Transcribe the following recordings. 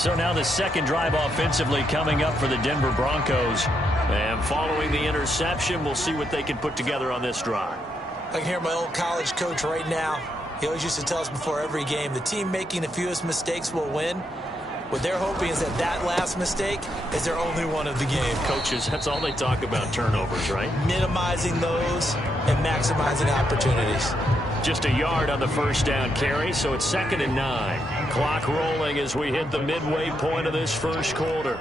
So now the second drive offensively coming up for the Denver Broncos. And following the interception, we'll see what they can put together on this drive. I can hear my old college coach right now. He always used to tell us before every game, the team making the fewest mistakes will win. What they're hoping is that that last mistake is their only one of the game. Coaches, that's all they talk about, turnovers, right? Minimizing those and maximizing opportunities. Just a yard on the first down carry, so it's 2nd and 9. Clock rolling as we hit the midway point of this first quarter.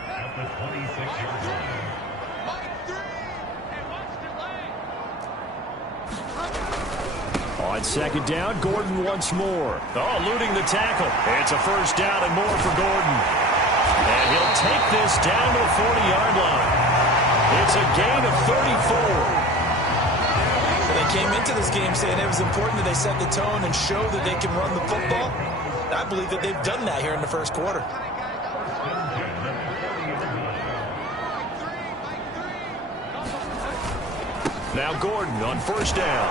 On 2nd down, Gordon once more. Oh, eluding the tackle. It's a first down and more for Gordon. And he'll take this down to the 40-yard line. It's a gain of 34. They came into this game saying it was important that they set the tone and show that they can run the football. I believe that they've done that here in the first quarter. Now Gordon on first down.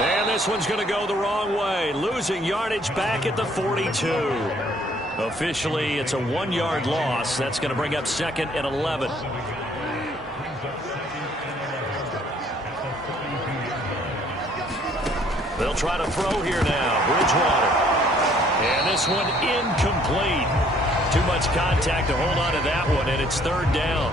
And this one's going to go the wrong way, losing yardage back at the 42. Officially, it's a 1-yard loss. That's going to bring up 2nd and 11. They'll try to throw here now. Bridgewater. And this one incomplete. Too much contact to hold on to that one, and it's 3rd down.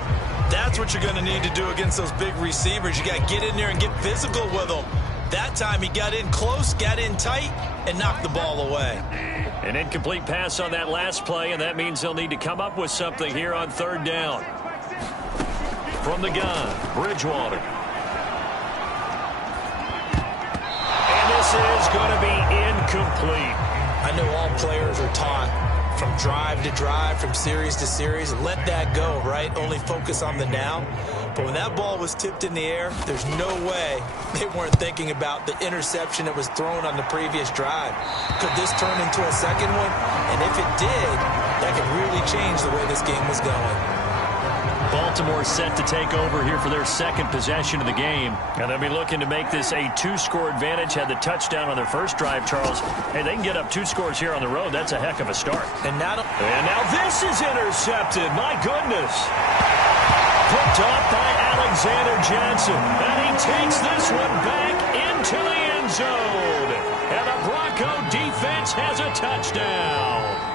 That's what you're going to need to do against those big receivers. You got to get in there and get physical with them. That time he got in close, got in tight, and knocked the ball away. An incomplete pass on that last play, and that means they'll need to come up with something here on 3rd down. From the gun, Bridgewater. And this is going to be incomplete. I know all players are taught from drive to drive, from series to series, let that go, right? Only focus on the down. But when that ball was tipped in the air, there's no way they weren't thinking about the interception that was thrown on the previous drive. Could this turn into a second one? And if it did, that could really change the way this game was going. Baltimore set to take over here for their second possession of the game. And they'll be looking to make this a 2-score advantage. Had the touchdown on their first drive, Charles. Hey, they can get up 2 scores here on the road. That's a heck of a start. And now this is intercepted. My goodness. Picked off by Alexander Johnson. And he takes this one back into the end zone. And the Bronco defense has a touchdown.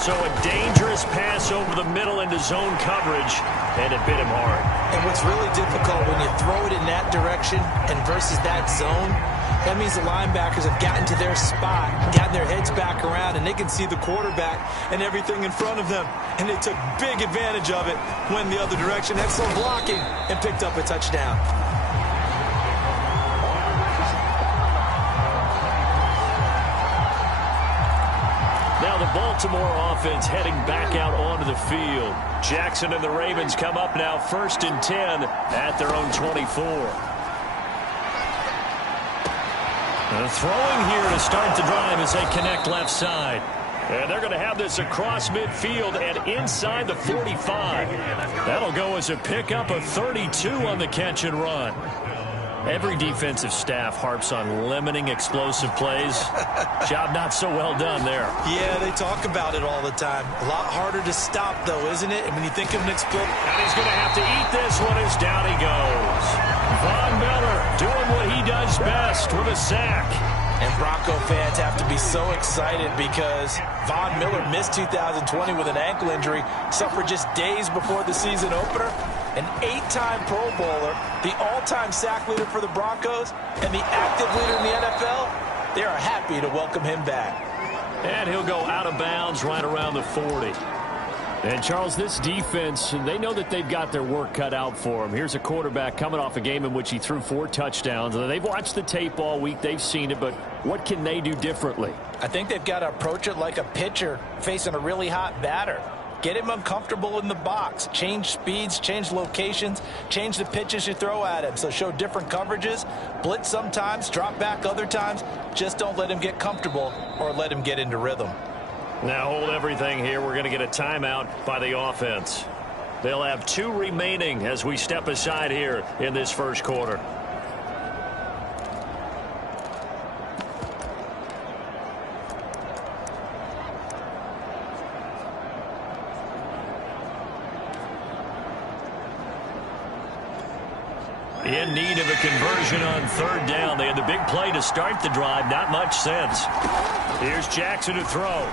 So a dangerous pass over the middle into zone coverage, and it bit him hard. And what's really difficult when you throw it in that direction and versus that zone, that means the linebackers have gotten to their spot, gotten their heads back around, and they can see the quarterback and everything in front of them. And they took big advantage of it, went the other direction, excellent blocking, and picked up a touchdown. Now the Baltimore offense heading back out onto the field. Jackson and the Ravens come up now 1st and 10 at their own 24. And throwing here to start the drive as they connect left side. And they're going to have this across midfield and inside the 45. That'll go as a pickup of 32 on the catch and run. Every defensive staff harps on limiting explosive plays. Job not so well done there. Yeah, they talk about it all the time. A lot harder to stop, though, isn't it? And when you think of an explosion. And he's going to have to eat this one as down he goes. Von Miller doing what he does best with a sack. And Bronco fans have to be so excited because Von Miller missed 2020 with an ankle injury, suffered just days before the season opener. An 8-time Pro Bowler, the all-time sack leader for the Broncos, and the active leader in the NFL. They are happy to welcome him back. And he'll go out of bounds right around the 40. And, Charles, this defense, they know that they've got their work cut out for them. Here's a quarterback coming off a game in which he threw 4 touchdowns. They've watched the tape all week. They've seen it, but what can they do differently? I think they've got to approach it like a pitcher facing a really hot batter. Get him uncomfortable in the box. Change speeds, change locations, change the pitches you throw at him. So show different coverages, blitz sometimes, drop back other times. Just don't let him get comfortable or let him get into rhythm. Now hold everything here. We're going to get a timeout by the offense. They'll have 2 remaining as we step aside here in this first quarter. In need of a conversion on third down. They had the big play to start the drive. Not much sense. Here's Jackson to throw.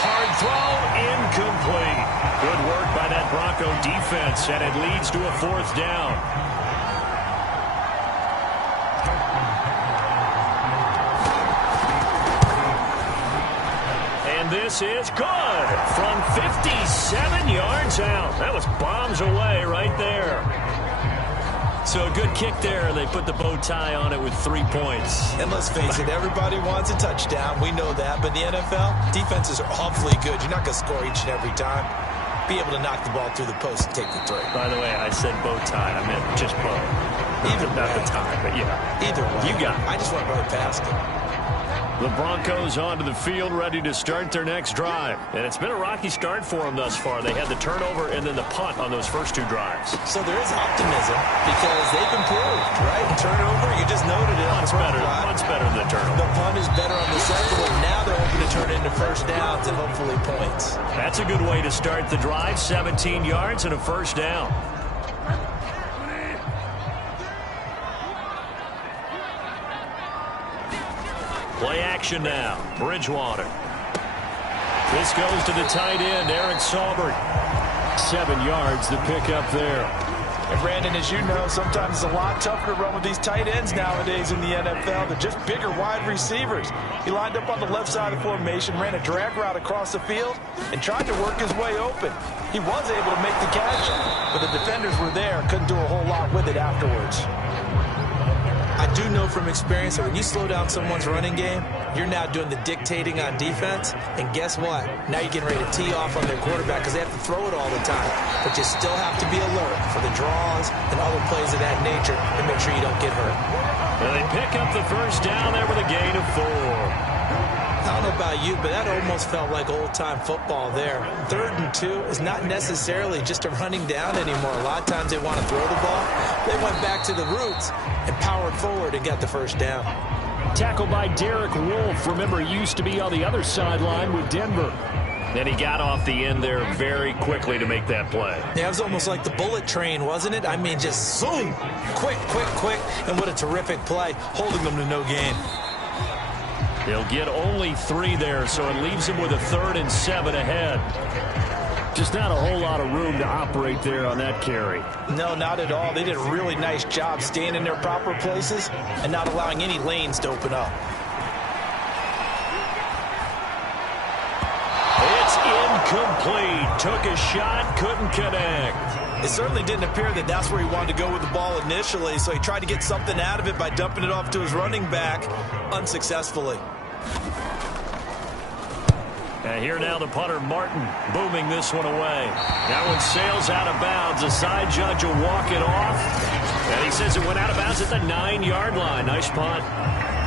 Hard throw, incomplete. Good work by that Bronco defense, and it leads to a fourth down. And this is good from 57 yards out. That was bombs away right there. So a good kick there. They put the bow tie on it with 3 points. And let's face it, everybody wants a touchdown. We know that. But in the NFL, defenses are awfully good. You're not going to score each and every time. Be able to knock the ball through the post and take the three. By the way, I said bow tie. I meant just bow. Not the tie, but yeah. Either way. You got it. I just went right past it. The Broncos onto the field, ready to start their next drive. And it's been a rocky start for them thus far. They had the turnover and then the punt on those first 2 drives. So there is optimism because they've improved, right? And turnover, you just noted it. Punt's better than the turnover. The punt is better on the second one. Now they're hoping to turn it into first downs and hopefully points. That's a good way to start the drive. 17 yards and a first down. Play action now. Bridgewater. This goes to the tight end, Eric Saubert. 7 yards, the pickup there. And Brandon, as you know, sometimes it's a lot tougher to run with these tight ends nowadays in the NFL. They're just bigger wide receivers. He lined up on the left side of the formation, ran a drag route across the field, and tried to work his way open. He was able to make the catch, but the defenders were there, couldn't do a whole lot with it afterwards. I do know from experience that when you slow down someone's running game, you're now doing the dictating on defense. And guess what? Now you're getting ready to tee off on their quarterback because they have to throw it all the time. But you still have to be alert for the draws and other plays of that nature to make sure you don't get hurt. And they pick up the first down there with a gain of 4. I don't know about you, but that almost felt like old-time football there. 3rd and 2 is not necessarily just a running down anymore. A lot of times they want to throw the ball. They went back to the roots and powered forward and got the first down. Tackled by Derek Wolfe. Remember, he used to be on the other sideline with Denver. Then he got off the end there very quickly to make that play. Yeah, it was almost like the bullet train, wasn't it? I mean, just zoom, quick, and what a terrific play, holding them to no gain. They'll get only 3 there, so it leaves them with a 3rd and 7 ahead. Just not a whole lot of room to operate there on that carry. No, not at all. They did a really nice job staying in their proper places and not allowing any lanes to open up. It's incomplete. Took a shot, couldn't connect. It certainly didn't appear that that's where he wanted to go with the ball initially, so he tried to get something out of it by dumping it off to his running back unsuccessfully. And here now the punter, Martin, booming this one away. That one sails out of bounds. The side judge will walk it off. And he says it went out of bounds at the 9-yard line. Nice punt.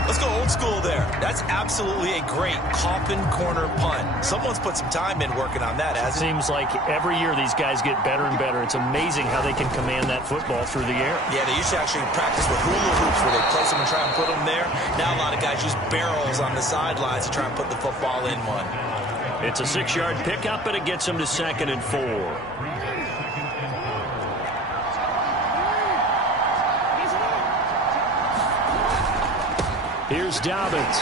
Let's go old school there. That's absolutely a great coffin corner punt. Someone's put some time in working on that, hasn't it? Seems like every year these guys get better and better. It's amazing how they can command that football through the air. Yeah, they used to actually practice with hula hoops where they place them and try and put them there. Now a lot of guys use barrels on the sidelines to try and put the football in one. It's a 6-yard pickup, but it gets them to 2nd and 4. Here's Dobbins.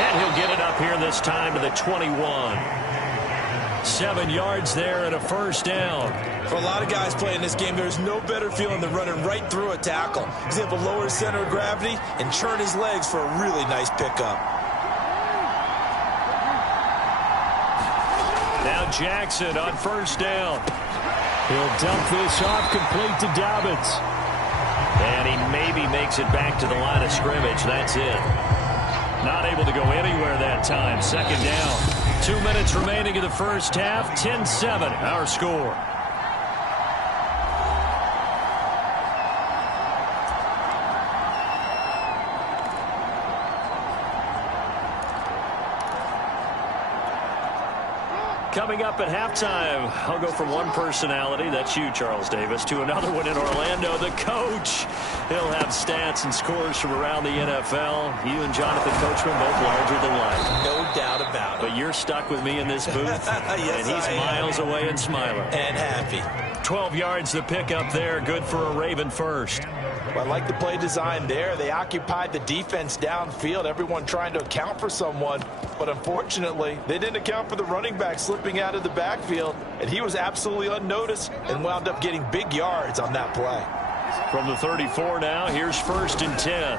And he'll get it up here this time to the 21. 7 yards there and a first down. For a lot of guys playing this game, there's no better feeling than running right through a tackle. He's able to lower his center of gravity and churn his legs for a really nice pickup. Now Jackson on first down. He'll dump this off complete to Dobbins. And he maybe makes it back to the line of scrimmage. That's it. Not able to go anywhere that time. 2nd down. 2 minutes remaining in the first half. 10-7, our score. Coming up at halftime, I'll go from one personality, that's you, Charles Davis, to another one in Orlando, the coach. He'll have stats and scores from around the NFL. You and Jonathan Coachman both larger than life. No doubt about it. But you're stuck with me in this booth, yes, and he's miles away and smiling. And happy. 12 yards the pick up there, good for a Raven first. Well, I like the play design there. They occupied the defense downfield, everyone trying to account for someone. But unfortunately, they didn't account for the running back slipping out of the backfield, and he was absolutely unnoticed and wound up getting big yards on that play. From the 34 now, here's 1st and 10.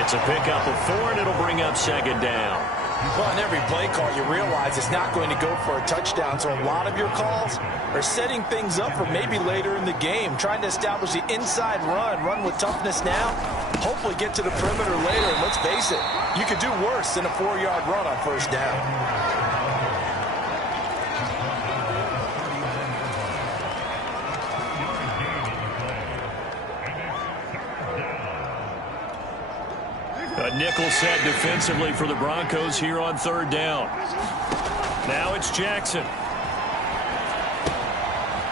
It's a pickup of 4, and it'll bring up 2nd down. Well, in every play call, you realize it's not going to go for a touchdown, so a lot of your calls are setting things up for maybe later in the game, trying to establish the inside run with toughness now, hopefully get to the perimeter later, and let's face it, you could do worse than a 4-yard run on 1st down. A nickel set defensively for the Broncos here on 3rd down. Now it's Jackson.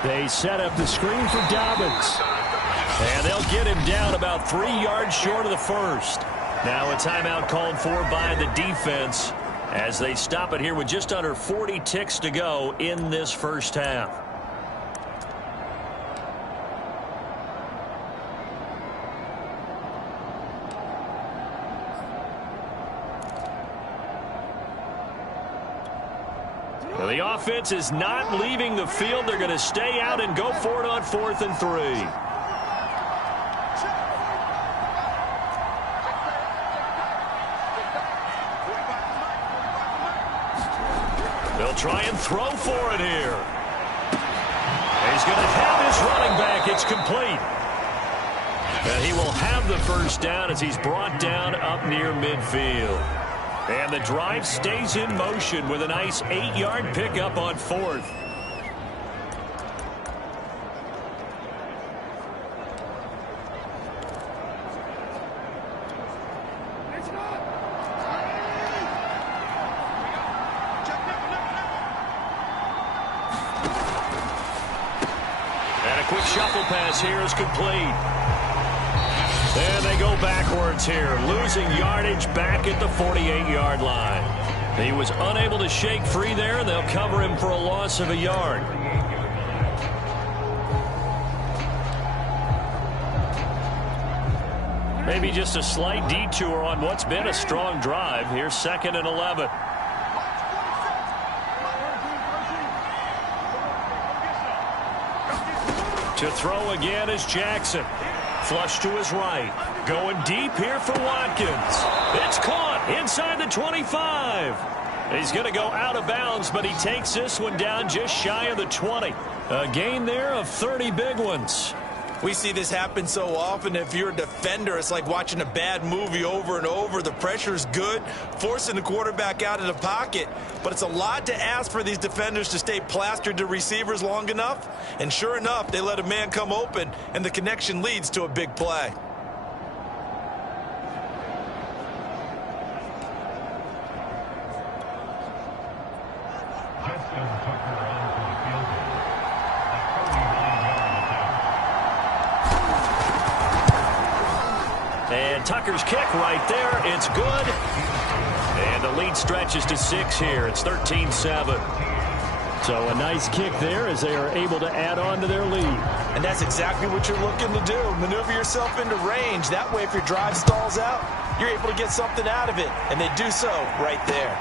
They set up the screen for Dobbins. And they'll get him down about 3 yards short of the 1st. Now a timeout called for by the defense as they stop it here with just under 40 ticks to go in this 1st half. The offense is not leaving the field. They're going to stay out and go for it on 4th and 3. They'll try and throw for it here. He's going to have his running back. It's complete. And he will have the 1st down as he's brought down up near midfield. And the drive stays in motion with a nice 8-yard pickup on 4th. And a quick shuffle pass here is complete. And they go backwards here, losing yardage back at the 48-yard line. He was unable to shake free there, and they'll cover him for a loss of a yard. Maybe just a slight detour on what's been a strong drive. Here's 2nd and 11. To throw again is Jackson. Flush to his right. Going deep here for Watkins. It's caught inside the 25. He's going to go out of bounds, but he takes this one down just shy of the 20. A gain there of 30 big ones. We see this happen so often. If you're a defender, it's like watching a bad movie over and over. The pressure's good, forcing the quarterback out of the pocket. But it's a lot to ask for these defenders to stay plastered to receivers long enough. And sure enough, they let a man come open, and the connection leads to a big play. And Tucker's kick right there. It's good. And the lead stretches to 6 here. It's 13-7. So a nice kick there as they are able to add on to their lead. And that's exactly what you're looking to do. Maneuver yourself into range. That way, if your drive stalls out, you're able to get something out of it. And they do so right there.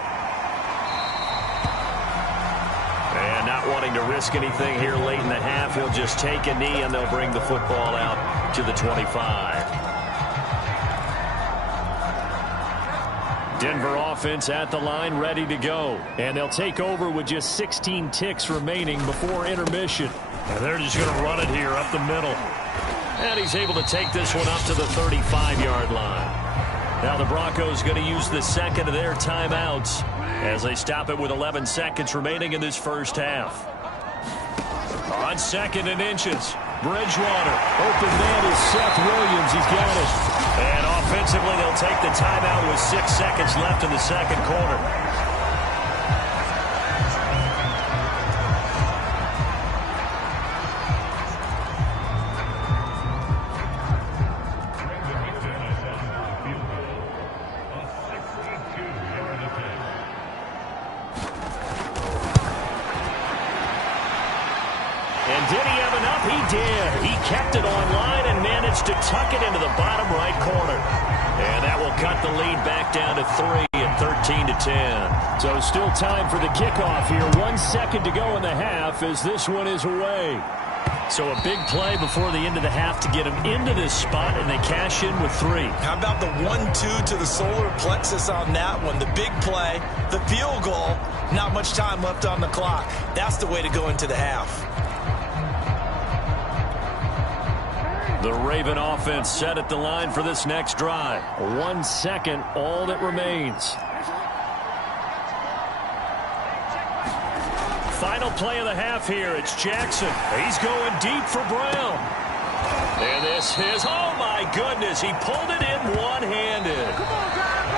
And not wanting to risk anything here late in the half, he'll just take a knee and they'll bring the football out to the 25. Denver offense at the line, ready to go. And they'll take over with just 16 ticks remaining before intermission. And they're just going to run it here up the middle. And he's able to take this one up to the 35-yard line. Now the Broncos going to use the second of their timeouts as they stop it with 11 seconds remaining in this 1st half. On 2nd and inches. Bridgewater. Open man is Seth Williams. He's got it. And offensively, they'll take the timeout with 6 seconds left in the second quarter. And did he have enough? He did. He kept it online and managed to tuck it into the bottom right corner. And that will cut the lead back down to 3 at 13-10. So still time for the kickoff here. 1 second to go in the half as this one is away. So a big play before the end of the half to get them into this spot, and they cash in with 3. How about the 1-2 to the solar plexus on that one? The big play, the field goal, not much time left on the clock. That's the way to go into the half. The Raven offense set at the line for this next drive. 1 second, all that remains. Final play of the half here. It's Jackson. He's going deep for Brown. And this is, oh my goodness, he pulled it in one-handed.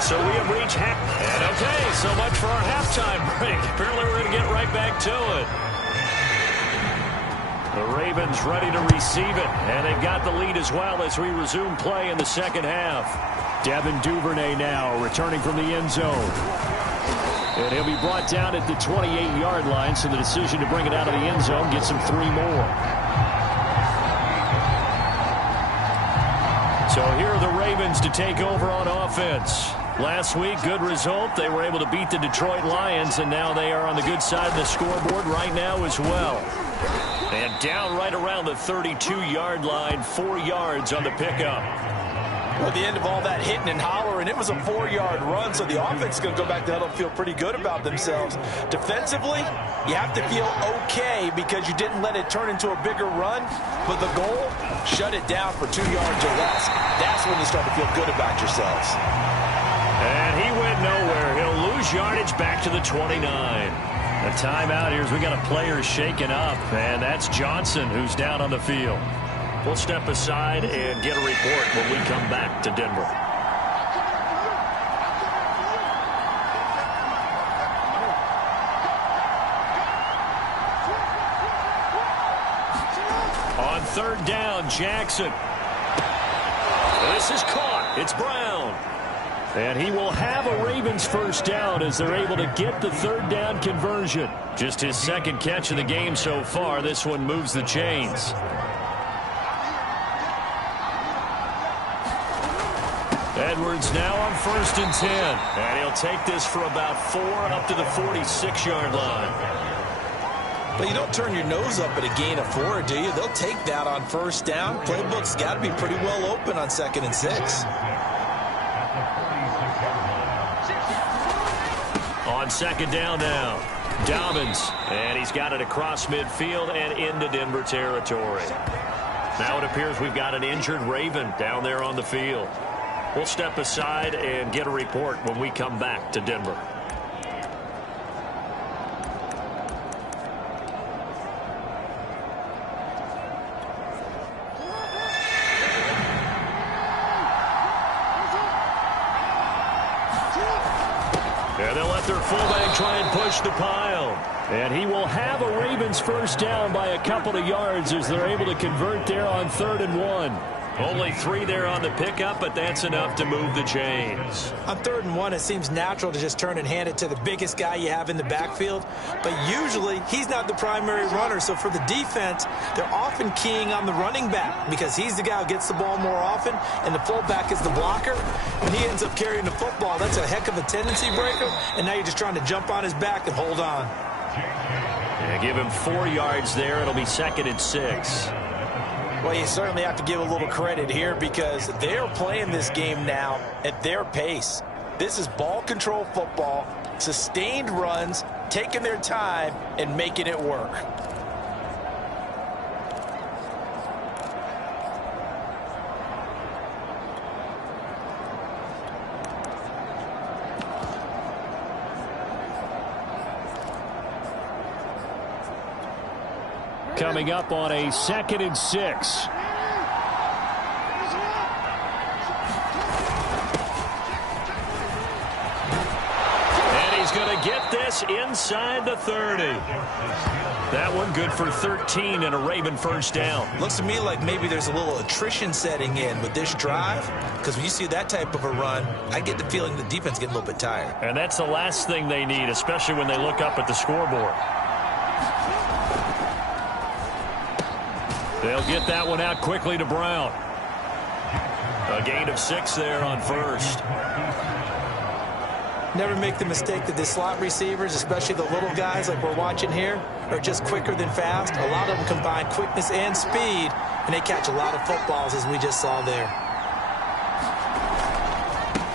So we have reached half. And okay, so much for our halftime break. Apparently we're going to get right back to it. The Ravens ready to receive it, and they've got the lead as well as we resume play in the second half. Devin Duvernay now returning from the end zone. And he'll be brought down at the 28-yard line, so the decision to bring it out of the end zone gets him 3 more. So here are the Ravens to take over on offense. Last week, good result. They were able to beat the Detroit Lions, and now they are on the good side of the scoreboard right now as well. And down right around the 32-yard line, 4 yards on the pickup. Well, at the end of all that hitting and hollering, it was a 4-yard run, so the offense is going to go back to huddle and feel pretty good about themselves. Defensively, you have to feel okay because you didn't let it turn into a bigger run, but the goal, shut it down for 2 yards or less. That's when you start to feel good about yourselves. And he went nowhere. He'll lose yardage back to the 29. A timeout here as we got a player shaken up, and that's Johnson who's down on the field. We'll step aside and get a report when we come back to Denver. On third down, Jackson. This is caught. It's Brown. And he will have a Ravens first down as they're able to get the third down conversion. Just his second catch of the game so far. This one moves the chains. Edwards now on 1st and 10. And he'll take this for about 4 up to the 46-yard line. But you don't turn your nose up at a gain of 4, do you? They'll take that on first down. Playbook's got to be pretty well open on 2nd and 6. On second down now, Dobbins, and he's got it across midfield and into Denver territory. Now it appears we've got an injured Raven down there on the field. We'll step aside and get a report when we come back to Denver. And they'll let their fullback try and push the pile. And he will have a Ravens first down by a couple of yards as they're able to convert there on 3rd and 1. Only 3 there on the pickup, but that's enough to move the chains. On 3rd and 1, it seems natural to just turn and hand it to the biggest guy you have in the backfield. But usually, he's not the primary runner. So for the defense, they're often keying on the running back because he's the guy who gets the ball more often, and the fullback is the blocker. When he ends up carrying the football, that's a heck of a tendency breaker, and now you're just trying to jump on his back and hold on. Yeah, give him 4 yards there. It'll be 2nd and 6. Well, you certainly have to give a little credit here because they're playing this game now at their pace. This is ball control football, sustained runs, taking their time, and making it work. coming up on a 2nd and 6. And he's going to get this inside the 30. That one good for 13 and a Raven first down. Looks to me like maybe there's a little attrition setting in with this drive, because when you see that type of a run, I get the feeling the defense getting a little bit tired. And that's the last thing they need, especially when they look up at the scoreboard. They'll get that one out quickly to Brown. A gain of 6 there on first. Never make the mistake that the slot receivers, especially the little guys like we're watching here, are just quicker than fast. A lot of them combine quickness and speed, and they catch a lot of footballs, as we just saw there.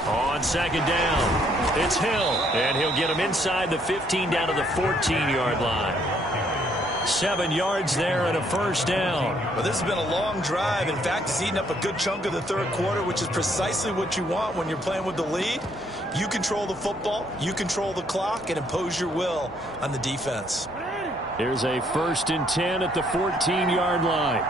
On 2nd down, it's Hill, and he'll get him inside the 15 down to the 14-yard line. 7 yards there and a first down. Well, this has been a long drive. In fact, it's eaten up a good chunk of the third quarter, which is precisely what you want when you're playing with the lead. You control the football, you control the clock, and impose your will on the defense. Here's a 1st and 10 at the 14-yard line.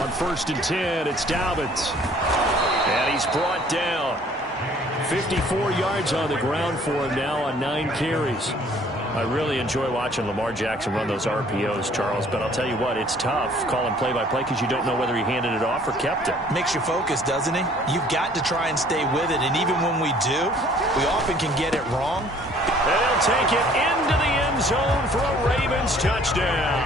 On 1st and 10, it's Dobbins. And he's brought down. 54 yards on the ground for him now on 9 carries. I really enjoy watching Lamar Jackson run those RPOs, Charles, but I'll tell you what, it's tough calling play-by-play because you don't know whether he handed it off or kept it. Makes you focus, doesn't he? You've got to try and stay with it, and even when we do, we often can get it wrong. And they'll take it into the end zone for a Ravens touchdown.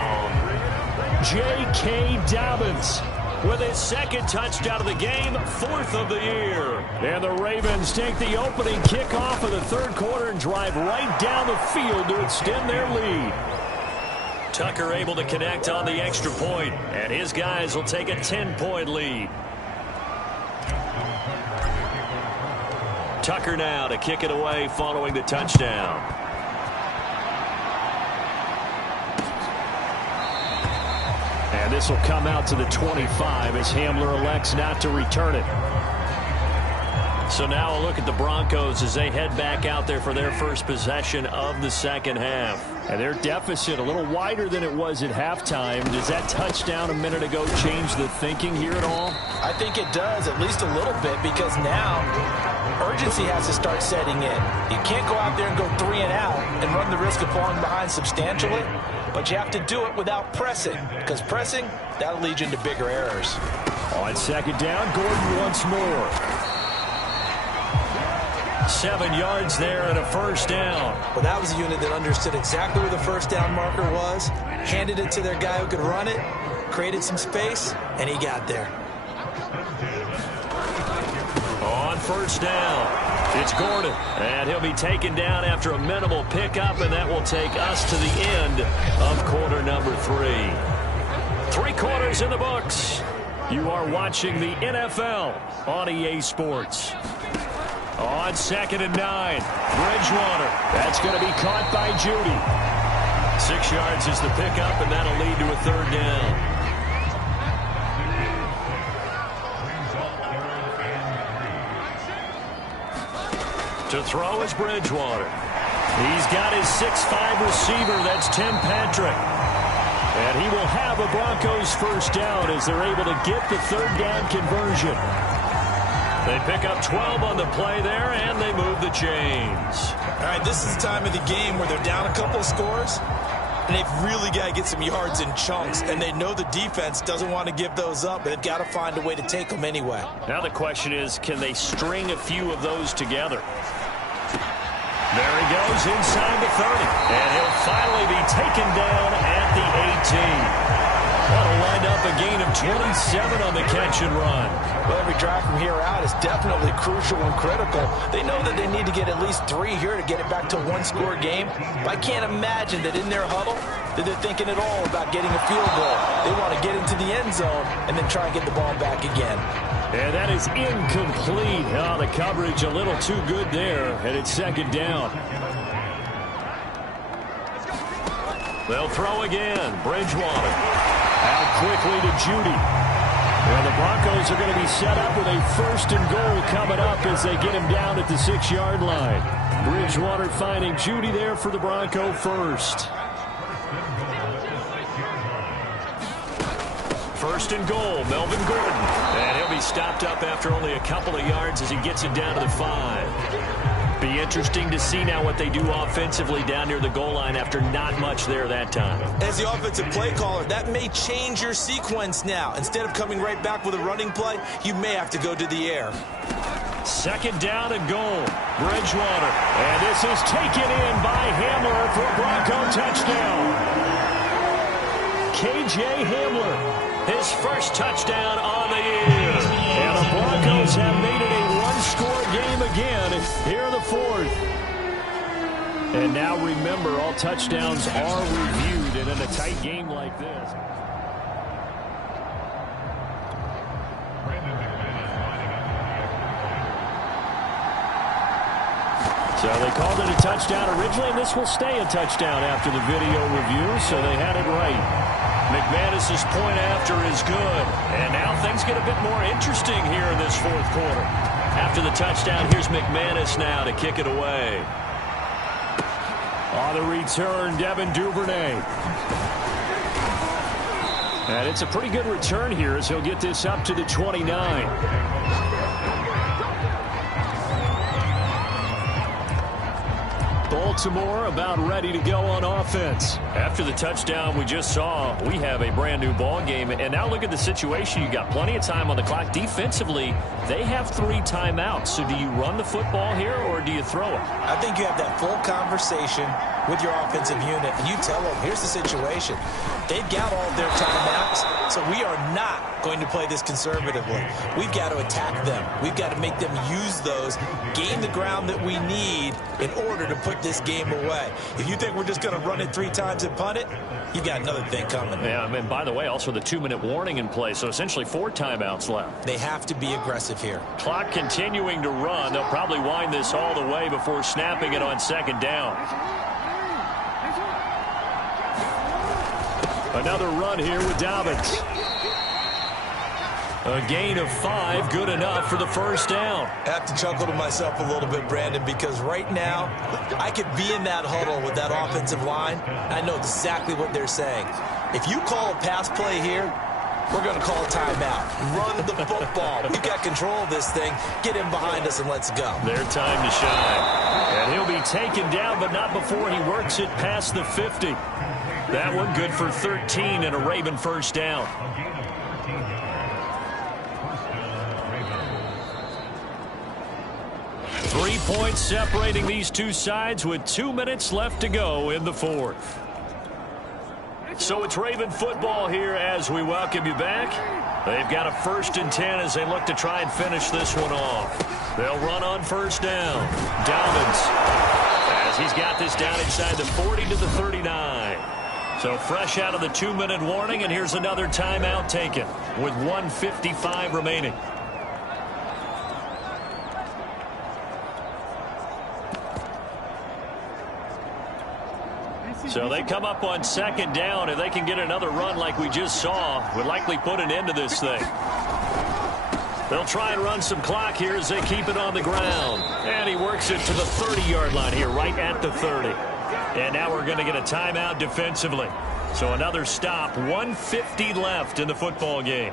J.K. Dobbins with his 2nd touchdown of the game, 4th of the year. And the Ravens take the opening kickoff of the 3rd quarter and drive right down the field to extend their lead. Tucker able to connect on the extra point, and his guys will take a 10-point lead. Tucker now to kick it away following the touchdown. And this will come out to the 25 as Hamler elects not to return it. So now a look at the Broncos as they head back out there for their first possession of the 2nd half. And their deficit a little wider than it was at halftime. Does that touchdown a minute ago change the thinking here at all? I think it does, at least a little bit, because now urgency has to start setting in. You can't go out there and go 3 and out and run the risk of falling behind substantially, but you have to do it without pressing, because pressing, that'll lead you into bigger errors. On 2nd down, Gordon once more. 7 yards there and a first down. Well, that was a unit that understood exactly where the first down marker was, handed it to their guy who could run it, created some space, and he got there. On 1st down, it's Gordon, and he'll be taken down after a minimal pickup, and that will take us to the end of quarter number 3. 3 quarters in the books. You are watching the NFL on EA Sports. On 2nd and 9, Bridgewater. That's going to be caught by Judy. 6 yards is the pickup, and that'll lead to a 3rd down. To throw is Bridgewater. He's got his 6'5" receiver. That's Tim Patrick. And he will have a Broncos first down as they're able to get the 3rd down conversion. They pick up 12 on the play there, and they move the chains. All right, this is the time of the game where they're down a couple of scores, and they've really got to get some yards in chunks, and they know the defense doesn't want to give those up, but they've got to find a way to take them anyway. Now the question is, can they string a few of those together? There he goes inside the 30, and he'll finally be taken down at the 18. That'll wind up a gain of 27 on the catch and run. Well, every drive from here out is definitely crucial and critical. They know that they need to get at least 3 here to get it back to a 1-score game. But I can't imagine that in their huddle that they're thinking at all about getting a field goal. They want to get into the end zone and then try and get the ball back again. And that is incomplete. Oh, the coverage a little too good there, and it's 2nd down. They'll throw again. Bridgewater. Out quickly to Judy. And the Broncos are going to be set up with a 1st and goal coming up as they get him down at the 6-yard line. Bridgewater finding Judy there for the Bronco first. First and goal, Melvin Gordon. And he'll be stopped up after only a couple of yards as he gets it down to the 5. Be interesting to see now what they do offensively down near the goal line after not much there that time. As the offensive play caller, that may change your sequence now. Instead of coming right back with a running play, you may have to go to the air. Second down and goal. Bridgewater. And this is taken in by Hamler for a Bronco touchdown. K.J. Hamler. His first touchdown on the year. And the Broncos have made it a one-score game again here in the 4th. And now remember, all touchdowns are reviewed, and in a tight game like this. So they called it a touchdown originally, and this will stay a touchdown after the video review, so they had it right. McManus's point after is good. And now things get a bit more interesting here in this 4th quarter. After the touchdown, here's McManus now to kick it away. On the return, Devin Duvernay. And it's a pretty good return here as he'll get this up to the 29. Baltimore about ready to go on offense. After the touchdown we just saw, we have a brand new ball game. And now look at the situation. You got plenty of time on the clock. Defensively, they have 3 timeouts. So do you run the football here or do you throw it? I think you have that full conversation with your offensive unit, and you tell them, here's the situation. They've got all their timeouts, so we are not going to play this conservatively. We've got to attack them. We've got to make them use those, gain the ground that we need in order to put this game away. If you think we're just going to run it 3 times and punt it, you got another thing coming. Yeah, and by the way, also the 2-minute warning in play, so essentially 4 timeouts left. They have to be aggressive here. Clock continuing to run. They'll probably wind this all the way before snapping it on 2nd down. Another run here with Dobbins. A gain of 5, good enough for the first down. I have to chuckle to myself a little bit, Brandon, because right now I could be in that huddle with that offensive line. I know exactly what they're saying. If you call a pass play here, we're going to call a timeout. Run the football. We've got control of this thing. Get in behind us and let's go. Their time to shine. And he'll be taken down, but not before he works it past the 50. That one good for 13 and a Raven first down. Three points separating these two sides with 2 minutes left to go in the 4th. So it's Raven football here as we welcome you back. They've got a 1st and 10 as they look to try and finish this one off. They'll run on first down. Dobbins, as he's got this down inside the 40 to the 39. So fresh out of the 2-minute warning, and here's another timeout taken with 1:55 remaining. So they come up on 2nd down. If they can get another run like we just saw, would likely put an end to this thing. They'll try and run some clock here as they keep it on the ground. And he works it to the 30-yard line here, right at the 30. And now we're going to get a timeout defensively. So another stop, 1:50 left in the football game.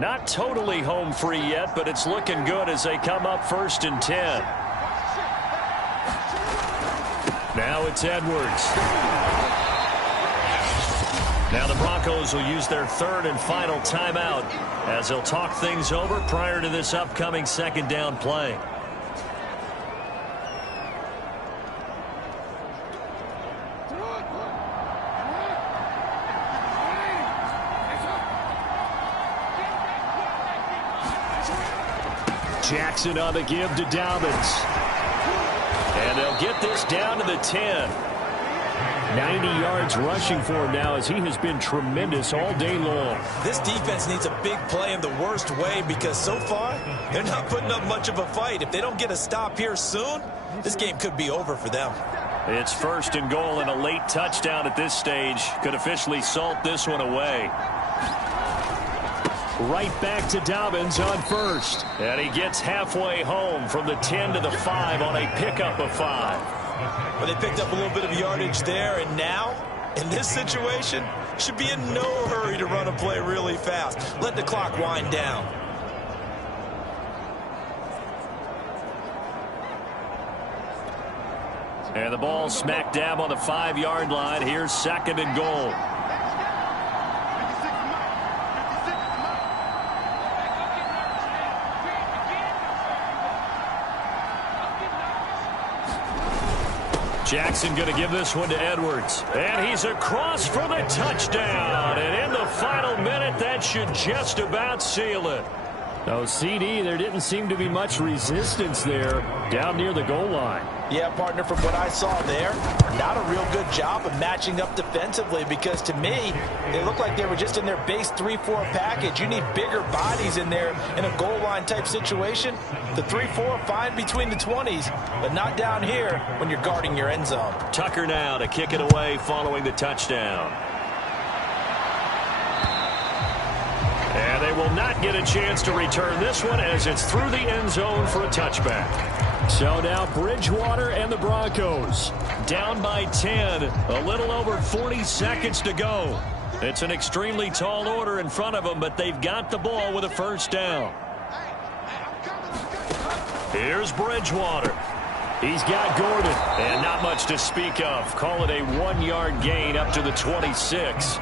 Not totally home free yet, but it's looking good as they come up 1st and 10. Now it's Edwards. Now the Broncos will use their 3rd and final timeout as they'll talk things over prior to this upcoming 2nd down play. Jackson on the give to Dobbins. And they'll get this down to the 10. 90 yards rushing for him now as he has been tremendous all day long. This defense needs a big play in the worst way because so far they're not putting up much of a fight. If they don't get a stop here soon, this game could be over for them. It's 1st and goal, and a late touchdown at this stage could officially salt this one away. Right back to Dobbins on first. And he gets halfway home from the 10 to the 5 on a pickup of 5. Well, they picked up a little bit of yardage there, and now, in this situation, should be in no hurry to run a play really fast. Let the clock wind down. And the ball smack dab on the 5-yard line. Here's 2nd and goal. Jackson going to give this one to Edwards. And he's across for the touchdown. And in the final minute, that should just about seal it. Oh, CD, there didn't seem to be much resistance there down near the goal line. Yeah, partner, from what I saw there, not a real good job of matching up defensively, because to me, they looked like they were just in their base 3-4 package. You need bigger bodies in there in a goal line type situation. The 3-4 fine between the 20s, but not down here when you're guarding your end zone. Tucker now to kick it away following the touchdown. And they will not get a chance to return this one as it's through the end zone for a touchback. So now Bridgewater and the Broncos down by 10. A little over 40 seconds to go. It's an extremely tall order in front of them, but they've got the ball with a first down. Here's Bridgewater. He's got Gordon, and not much to speak of. Call it a 1-yard gain up to the 26.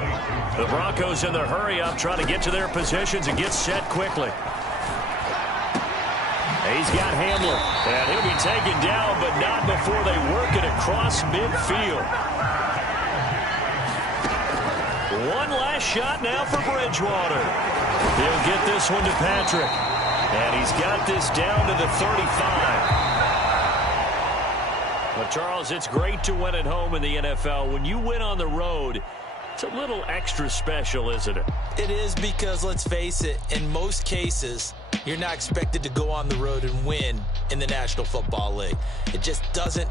The Broncos in their hurry-up trying to get to their positions and get set quickly. He's got Hamler, and he'll be taken down, but not before they work it across midfield. One last shot now for Bridgewater. He'll get this one to Patrick, and he's got this down to the 35. Well, Charles, it's great to win at home in the NFL. When you win on the road, it's a little extra special, isn't it? It is, because, let's face it, in most cases, you're not expected to go on the road and win in the National Football League. It just doesn't